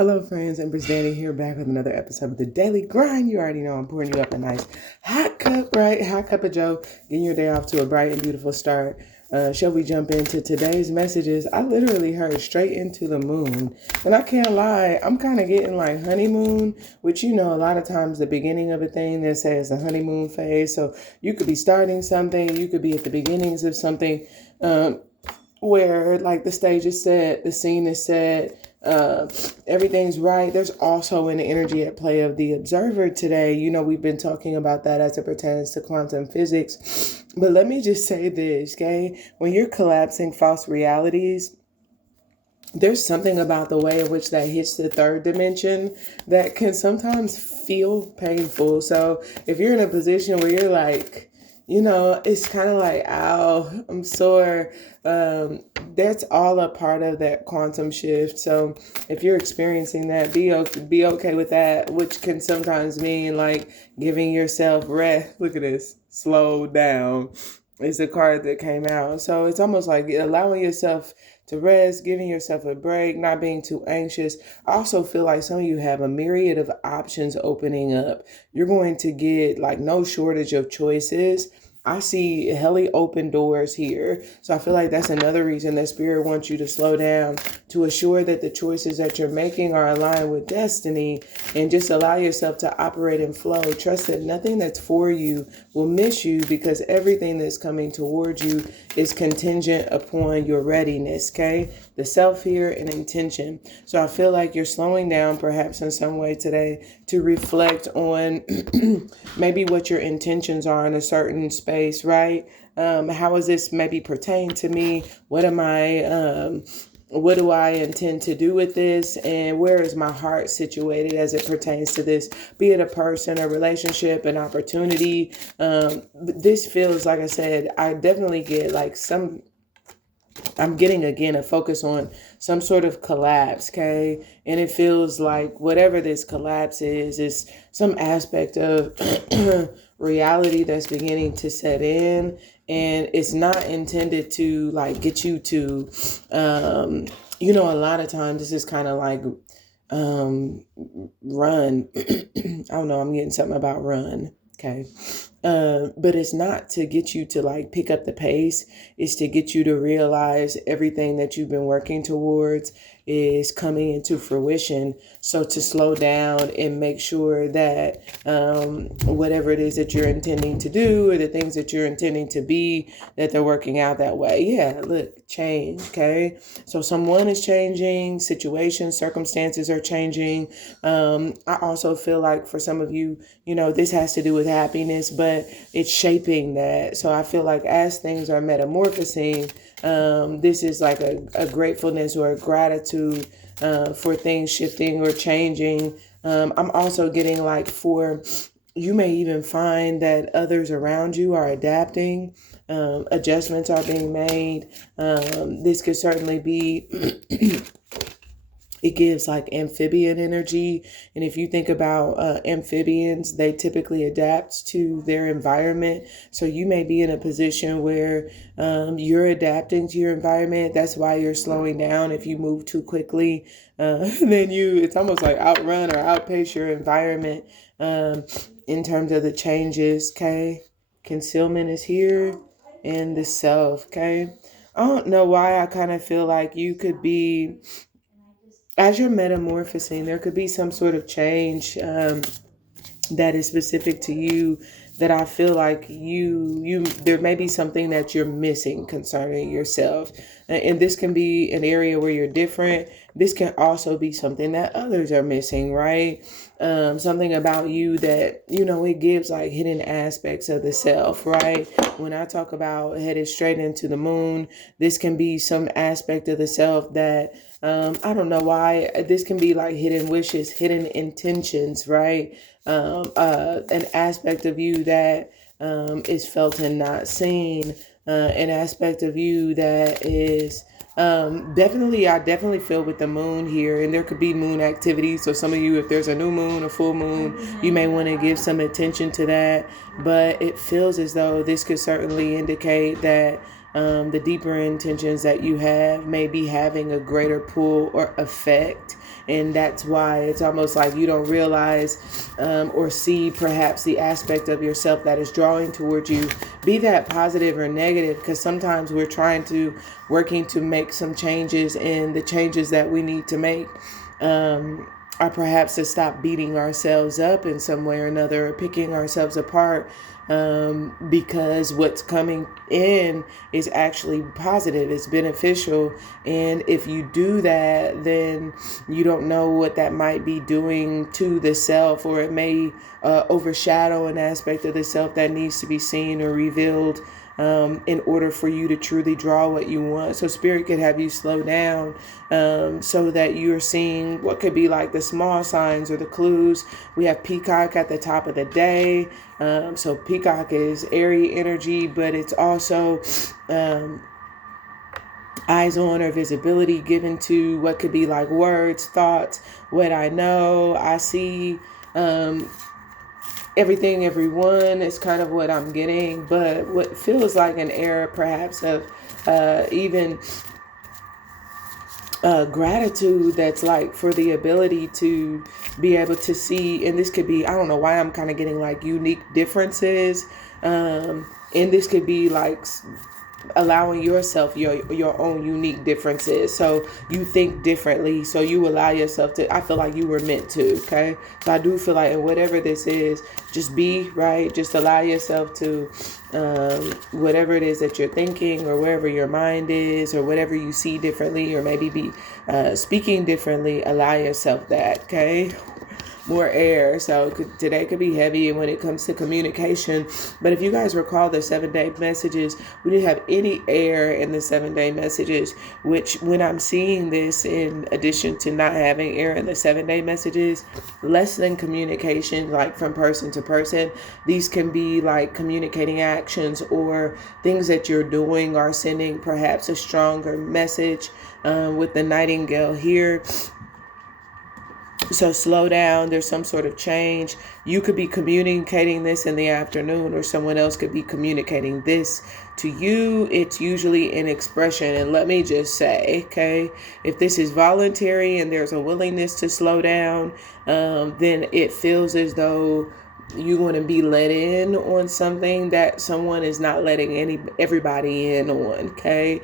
Hello, friends. Empress Dannie here, back with another episode of the Daily Grind. You already know I'm pouring you up a nice hot cup, right? Hot cup of Joe, getting your day off to a bright and beautiful start. Shall we jump into today's messages? I literally heard straight into the moon. And I can't lie, I'm kind of getting like honeymoon, which a lot of times the beginning of a thing that says the honeymoon phase. So you could be starting something, you could be at the beginnings of something. Where like the stage is set, the scene is set, everything's right. There's also an energy at play of the observer today. We've been talking about that as it pertains to quantum physics. But let me just say this, okay? When you're collapsing false realities, there's something about the way in which that hits the third dimension that can sometimes feel painful. So if you're in a position where you're like, it's kind of like, ow, I'm sore. That's all a part of that quantum shift. So if you're experiencing that, be okay with that, which can sometimes mean like giving yourself rest. Look at this, slow down is the card that came out. So it's almost like allowing yourself to rest, giving yourself a break, not being too anxious. I also feel like some of you have a myriad of options opening up. You're going to get like no shortage of choices. I see hella open doors here. So I feel like that's another reason that Spirit wants you to slow down, to assure that the choices that you're making are aligned with destiny, and just allow yourself to operate in flow. Trust that nothing that's for you will miss you, because everything that's coming towards you is contingent upon your readiness, okay? The self here and intention. So I feel like you're slowing down perhaps in some way today to reflect on maybe what your intentions are in a certain space, right? How is this maybe pertain to me? What do I intend to do with this? And where is my heart situated as it pertains to this? Be it a person, a relationship, an opportunity. This feels, like I said, I definitely get like I'm getting again a focus on some sort of collapse, okay? And it feels like whatever this collapse is some aspect of reality that's beginning to set in. And it's not intended to like get you to, a lot of times this is kind of like run. I don't know, I'm getting something about run, okay? But it's not to get you to like pick up the pace. It's to get you to realize everything that you've been working towards is coming into fruition. So to slow down and make sure that whatever it is that you're intending to do, or the things that you're intending to be, that they're working out that way. Yeah, look, change, okay? So someone is changing, situations, circumstances are changing. I also feel like for some of you, this has to do with happiness, but it's shaping that. So I feel like as things are metamorphosing, this is like a gratefulness or a gratitude for things shifting or changing. I'm also getting like you may even find that others around you are adapting. Adjustments are being made. This could certainly be it gives like amphibian energy. And if you think about amphibians, they typically adapt to their environment. So you may be in a position where you're adapting to your environment. That's why you're slowing down. If you move too quickly, then it's almost like outrun or outpace your environment in terms of the changes, okay? Concealment is here, and the self, okay? I don't know why I kind of feel like you could be, as you're metamorphosing, there could be some sort of change that is specific to you, that I feel like there may be something that you're missing concerning yourself. And this can be an area where you're different. This can also be something that others are missing, right? Something about you that, it gives like hidden aspects of the self, right? When I talk about headed straight into the moon, this can be some aspect of the self that, I don't know why, this can be like hidden wishes, hidden intentions, right? An aspect of you that is felt and not seen, an aspect of you that is I definitely feel with the moon here, and there could be moon activity. So some of you, if there's a new moon, a full moon, you may want to give some attention to that. But it feels as though this could certainly indicate that the deeper intentions that you have may be having a greater pull or effect And that's why it's almost like you don't realize or see perhaps the aspect of yourself that is drawing towards you, be that positive or negative, because sometimes we're working to make some changes, and the changes that we need to make are perhaps to stop beating ourselves up in some way or another, or picking ourselves apart, because what's coming in is actually positive, it's beneficial. And if you do that, then you don't know what that might be doing to the self, or it may overshadow an aspect of the self that needs to be seen or revealed in order for you to truly draw what you want. So spirit could have you slow down so that you're seeing what could be like the small signs or the clues. We have Peacock at the top of the day. So Peacock is airy energy, but it's also eyes on or visibility given to what could be like words, thoughts, what I know, I see, everything, everyone is kind of what I'm getting. But what feels like an era perhaps of even gratitude, that's like for the ability to be able to see. And this could be, I don't know why I'm kind of getting like unique differences, and this could be like allowing yourself your own unique differences, so you think differently, so you allow yourself to, I feel like you were meant to. Okay, so I do feel like in whatever this is, just be right, just allow yourself to whatever it is that you're thinking, or wherever your mind is, or whatever you see differently, or maybe be speaking differently, allow yourself that. Okay, more air. So today could be heavy when it comes to communication. But if you guys recall the 7-day messages, we didn't have any air in the 7-day messages, which when I'm seeing this, in addition to not having air in the 7-day messages, less than communication, like from person to person, these can be like communicating actions or things that you're doing are sending perhaps a stronger message with the Nightingale here. So slow down. There's some sort of change. You could be communicating this in the afternoon, or someone else could be communicating this to you. It's usually an expression. And let me just say, okay, if this is voluntary and there's a willingness to slow down, then it feels as though you want to be let in on something that someone is not letting everybody in on. Okay.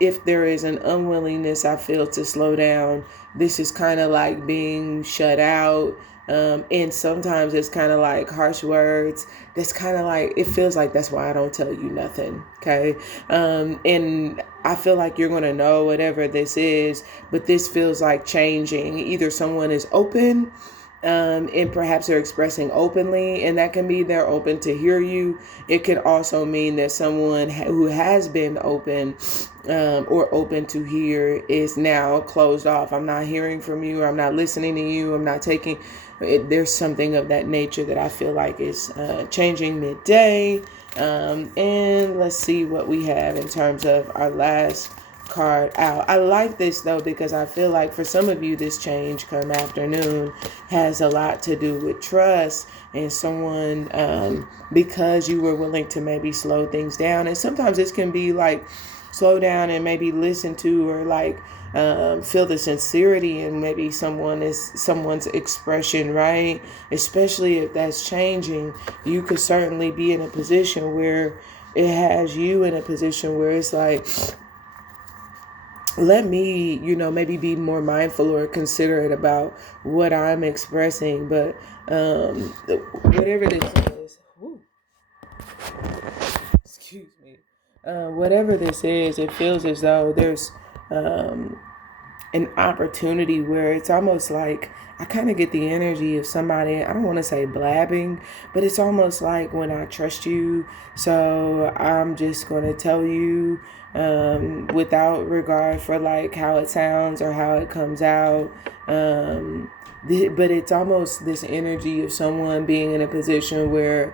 If there is an unwillingness, I feel, to slow down, this is kind of like being shut out. And sometimes it's kind of like harsh words. That's kind of like, it feels like that's why I don't tell you nothing. Okay. And I feel like you're going to know whatever this is, but this feels like changing. Either someone is open, and perhaps they're expressing openly, and that can be they're open to hear you. It could also mean that someone who has been open or open to hear is now closed off. I'm not hearing from you, or I'm not listening to you, I'm not taking it. There's something of that nature that I feel like is changing midday. And let's see what we have in terms of our last card out. I like this though, because I feel like for some of you, this change come afternoon has a lot to do with trust and someone, because you were willing to maybe slow things down. And sometimes this can be like slow down and maybe listen to, or like feel the sincerity in maybe someone's expression, right? Especially if that's changing, you could certainly be in a position where it has you in a position where it's like, let me, maybe be more mindful or considerate about what I'm expressing. But whatever this is, excuse me, whatever this is, it feels as though there's an opportunity where it's almost like, I kind of get the energy of somebody, I don't want to say blabbing, but it's almost like, when I trust you, so I'm just going to tell you without regard for like how it sounds or how it comes out. But it's almost this energy of someone being in a position where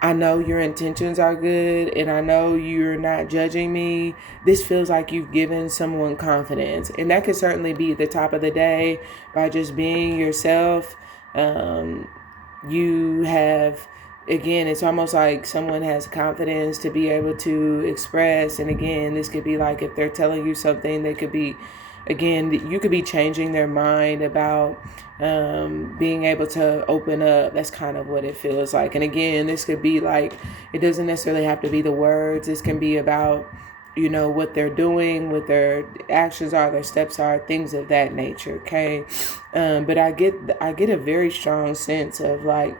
I know your intentions are good, and I know you're not judging me. This feels like you've given someone confidence, and that could certainly be at the top of the day by just being yourself. You have again, it's almost like someone has confidence to be able to express. And again, this could be like if they're telling you something, they could be, again, you could be changing their mind about being able to open up. That's kind of what it feels like. And again, this could be like, it doesn't necessarily have to be the words. This can be about, what they're doing, what their actions are, their steps are, things of that nature. Okay. But I get a very strong sense of like,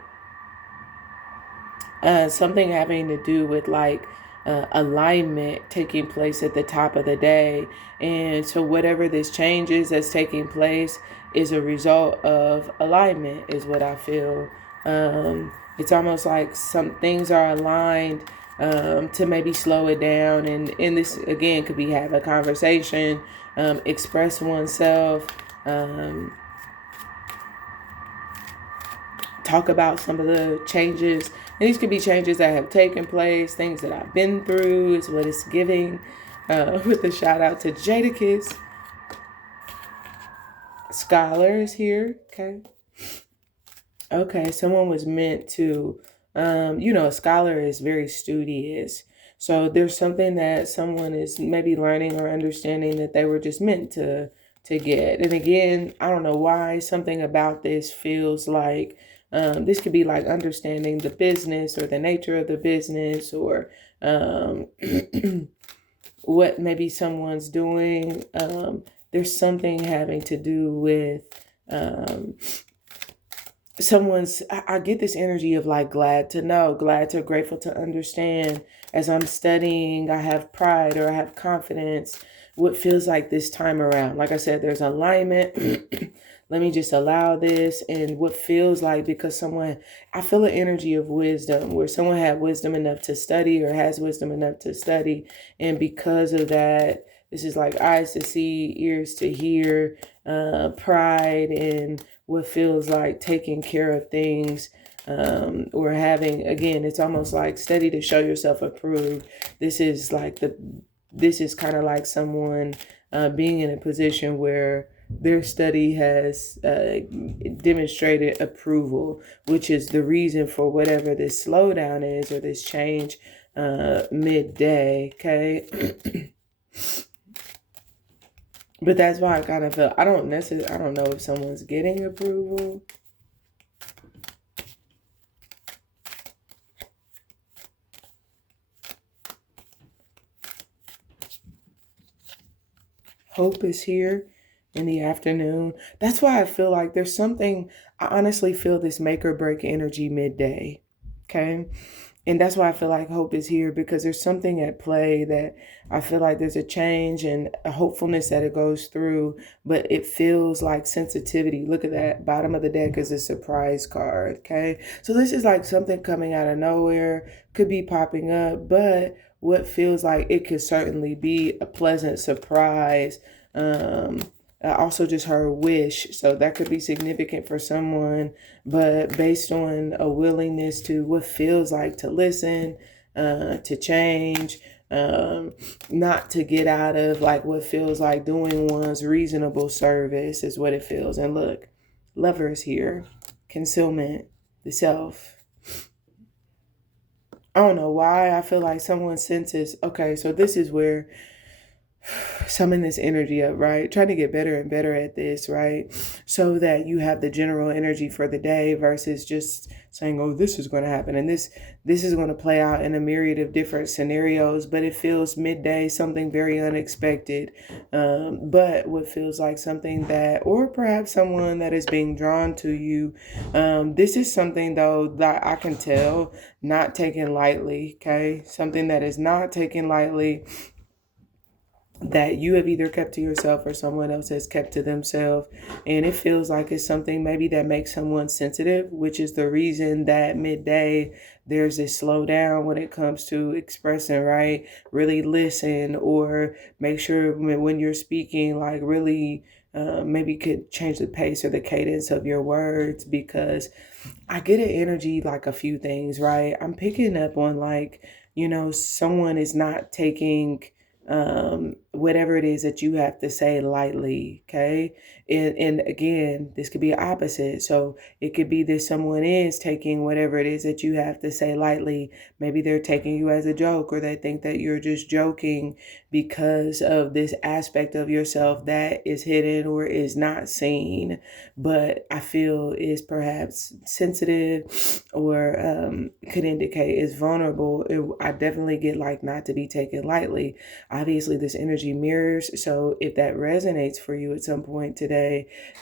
something having to do with like alignment taking place at the top of the day. And so, whatever this change is that's taking place is a result of alignment, is what I feel. It's almost like some things are aligned to maybe slow it down. And this, again, could be have a conversation, express oneself. Um, Talk about some of the changes. And these could be changes that have taken place, things that I've been through, is what it's giving. With a shout out to Jadakiss. Scholar is here. Okay. Okay. Someone was meant to, a scholar is very studious. So there's something that someone is maybe learning or understanding that they were just meant to get. And again, I don't know why something about this feels like this could be like understanding the business or the nature of the business, or what maybe someone's doing. There's something having to do with um, I get this energy of like glad to know, glad to, grateful to understand. As I'm studying, I have pride or I have confidence. What feels like this time around, like I said, there's alignment. Let me just allow this. And what feels like, because I feel an energy of wisdom, where someone had wisdom enough to study or has wisdom enough to study. And because of that, this is like eyes to see, ears to hear, pride, and what feels like taking care of things, or having, again, it's almost like study to show yourself approved. This is kind of like someone being in a position where their study has demonstrated approval, which is the reason for whatever this slowdown is or this change midday. Okay. But that's why I kind of feel, I don't know if someone's getting approval. Hope is here in the afternoon. That's why I feel like there's something, I honestly feel this make or break energy midday. Okay. And that's why I feel like hope is here, because there's something at play that I feel like there's a change and a hopefulness that it goes through, but it feels like sensitivity. Look at that. Bottom of the deck is a surprise card. Okay. So this is like something coming out of nowhere, could be popping up, but what feels like it could certainly be a pleasant surprise. I also just heard wish, so that could be significant for someone, but based on a willingness to what feels like to listen, to change, not to get out of like what feels like doing one's reasonable service is what it feels. And look, lovers here, concealment, the self. I don't know why I feel like someone senses, okay, so this is where summon this energy up, right? Trying to get better and better at this, right? So that you have the general energy for the day versus just saying, oh, this is going to happen. And this is going to play out in a myriad of different scenarios, but it feels midday, something very unexpected. But what feels like something that, or perhaps someone that is being drawn to you. This is something though that I can tell not taken lightly. Okay. Something that is not taken lightly, that you have either kept to yourself or someone else has kept to themselves. And it feels like it's something maybe that makes someone sensitive, which is the reason that midday there's this slowdown when it comes to expressing, right? Really listen, or make sure when you're speaking, like really maybe could change the pace or the cadence of your words, because I get an energy like a few things, right? I'm picking up on like, someone is not taking whatever it is that you have to say lightly. Okay. And again, this could be opposite. So it could be that someone is taking whatever it is that you have to say lightly. Maybe they're taking you as a joke, or they think that you're just joking because of this aspect of yourself that is hidden or is not seen, but I feel is perhaps sensitive, or could indicate is vulnerable. I definitely get like not to be taken lightly. Obviously, this energy mirrors. So if that resonates for you at some point today,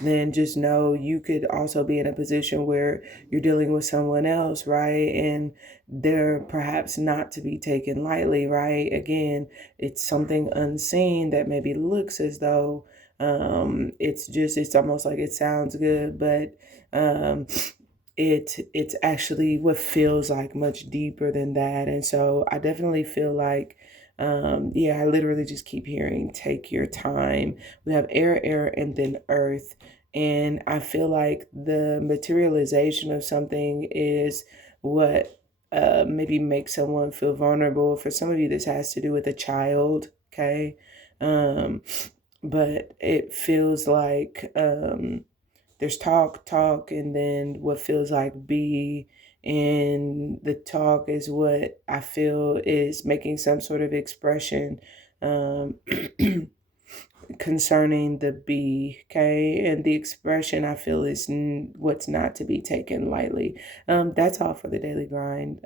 then just know you could also be in a position where you're dealing with someone else, right? And they're perhaps not to be taken lightly, right? Again, it's something unseen that maybe looks as though it's almost like it sounds good, but it's actually what feels like much deeper than that. And so I definitely feel like yeah, I literally just keep hearing take your time. We have air, and then earth. And I feel like the materialization of something is what maybe makes someone feel vulnerable. For some of you, this has to do with a child, okay? Um, but it feels like there's talk, and then what feels like be, and the talk is what I feel is making some sort of expression. Um, concerning the B, okay? And the expression I feel is what's not to be taken lightly. That's all for the daily grind.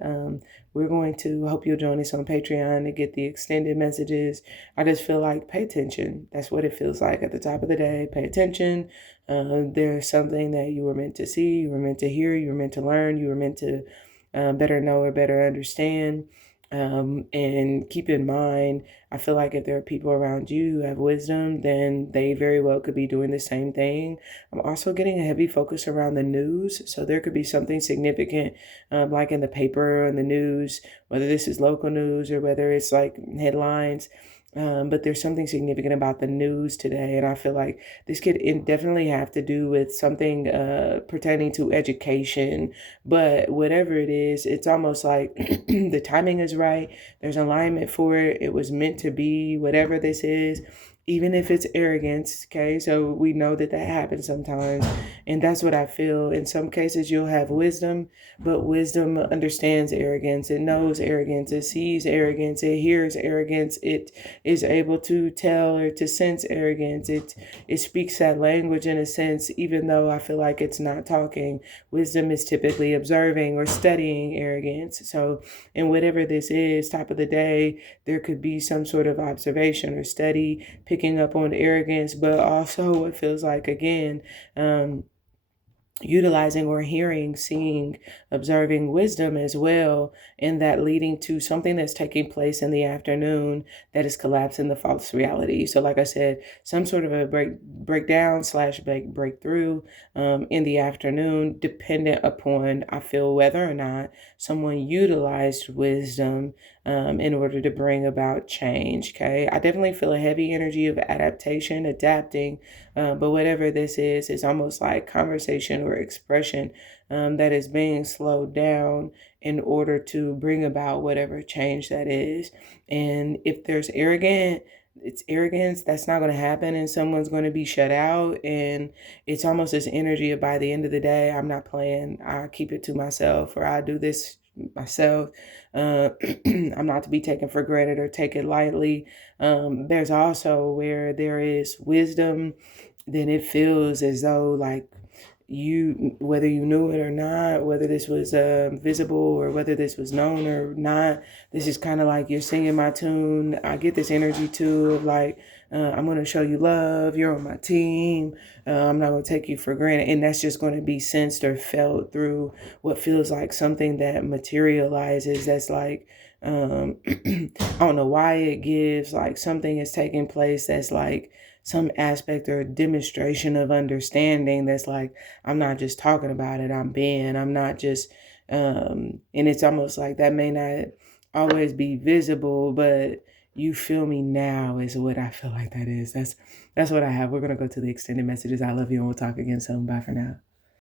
We're going to hope you'll join us on Patreon to get the extended messages. I just feel like pay attention. That's what it feels like at the top of the day. Pay attention. There's something that you were meant to see, you were meant to hear, you were meant to learn, you were meant to better know or better understand. And keep in mind, I feel like if there are people around you who have wisdom, then they very well could be doing the same thing. I'm also getting a heavy focus around the news. So there could be something significant, like in the paper and the news, whether this is local news or whether it's like headlines. But there's something significant about the news today. And I feel like this could definitely have to do with something pertaining to education. But whatever it is, it's almost like the timing is right. There's alignment for it. It was meant to be, whatever this is, even if it's arrogance. Okay. So we know that that happens sometimes. And that's what I feel. In some cases, you'll have wisdom, but wisdom understands arrogance. It knows arrogance. It sees arrogance. It hears arrogance. It is able to tell or to sense arrogance. It speaks that language in a sense, even though I feel like it's not talking. Wisdom is typically observing or studying arrogance. So, in whatever this is, top of the day, there could be some sort of observation or study picking up on arrogance, but also it feels like, again, utilizing or hearing, seeing, observing wisdom as well, and that leading to something that's taking place in the afternoon that is collapsing the false reality. So, like I said, some sort of a breakdown slash breakthrough in the afternoon, dependent upon, I feel, whether or not someone utilized wisdom in order to bring about change. Okay, I definitely feel a heavy energy of adaptation, adapting, but whatever this is, it's almost like conversation or expression that is being slowed down in order to bring about whatever change that is. And if there's it's arrogance, that's not going to happen, and someone's going to be shut out. And it's almost this energy of, by the end of the day, I'm not playing, I keep it to myself, or I do this myself. I'm not to be taken for granted or taken lightly. There's also where there is wisdom, then it feels as though like you, whether you knew it or not, whether this was visible or whether this was known or not, this is kind of like you're singing my tune. I get this energy too of like, I'm going to show you love. You're on my team. I'm not going to take you for granted. And that's just going to be sensed or felt through what feels like something that materializes. That's like, I don't know why it gives like something is taking place that's like some aspect or demonstration of understanding that's like, I'm not just talking about it, I'm not just, and it's almost like that may not always be visible, but you feel me now is what I feel like that is. That's what I have. We're going to go to the extended messages. I love you, and we'll talk again soon. Bye for now.